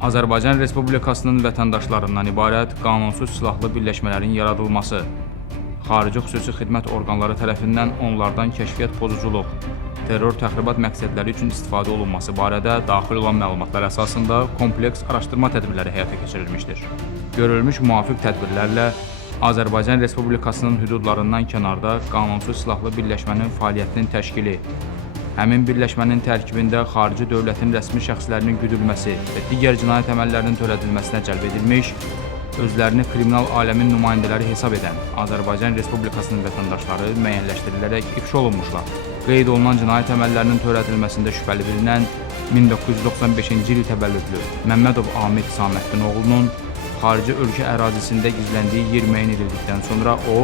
Azərbaycan Respublikasının vətəndaşlarından ibarət qanunsuz silahlı birləşmələrin yaradılması, xarici xüsusi xidmət orqanları tərəfindən onlardan kəşfiyyat pozuculuq, terror təxribat məqsədləri üçün istifadə olunması barədə daxil olan məlumatlar əsasında kompleks araşdırma tədbirləri həyata keçirilmişdir. Görülmüş müvafiq tədbirlərlə Azərbaycan Respublikasının hüdudlarından kənarda qanunsuz silahlı birləşmənin fəaliyyətinin təşkili, həmin birləşmənin tərkibində xarici dövlətin rəsmi şəxslərinin güdülməsi və digər cinayət əməllərinin törədilməsinə cəlb edilmiş, özlərini kriminal aləmin nümayəndələri hesab edən Azərbaycan Respublikasının vətəndaşları müəyyənləşdirilərək ifşa olunmuşlar. Qeyd olunan cinayət əməllərinin törədilməsində şübhəli bilinən 1995-ci il təvəllüdlü Məmmədov Amid Saməddin oğlunun xarici ölkə ərazisində gizləndiyi yer müəyyən edildikdən sonra o,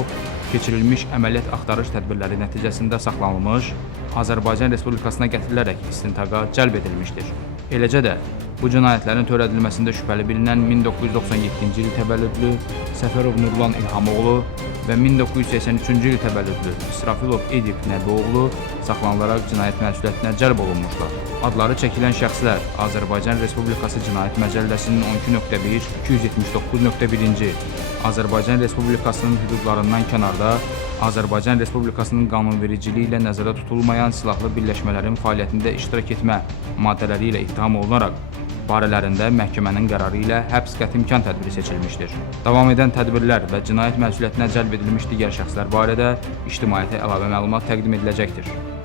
keçirilmiş əməliyyat axtarış tədbirləri nəticəsində saxlanılmış, Azərbaycan Respublikasına gətirilərək istintaqa cəlb edilmişdir. Eləcə də bu cinayətlərin törədilməsində şübhəli bilinən 1997-ci il təvəllüdlü Səfərov Nurlan İlhamoğlu və 1983-cü il təvəllüdlü İsrafilov Edip Nəbioğlu saxlanılaraq cinayət məsuliyyətinə cəlb olunmuşlar. Adları çəkilən şəxslər Azərbaycan Respublikası Cinayət Məcəlləsinin 12.1-279.1-ci Azərbaycan Respublikasının hüdudlarından kənarda Azərbaycan Respublikasının qanunvericiliyi ilə nəzərdə tutulmayan silahlı birləşmələrin fəaliyyətində iştirak etmə maddələri ilə ittiham olunaraq barələrində məhkəmənin qərarı ilə həbs qətimkan tədbiri seçilmişdir. Davam edən tədbirlər və cinayət məsuliyyətinə cəlb edilmiş digər şəxslər barədə ictimaiyyətə əlavə məlumat təqdim ediləcəkdir.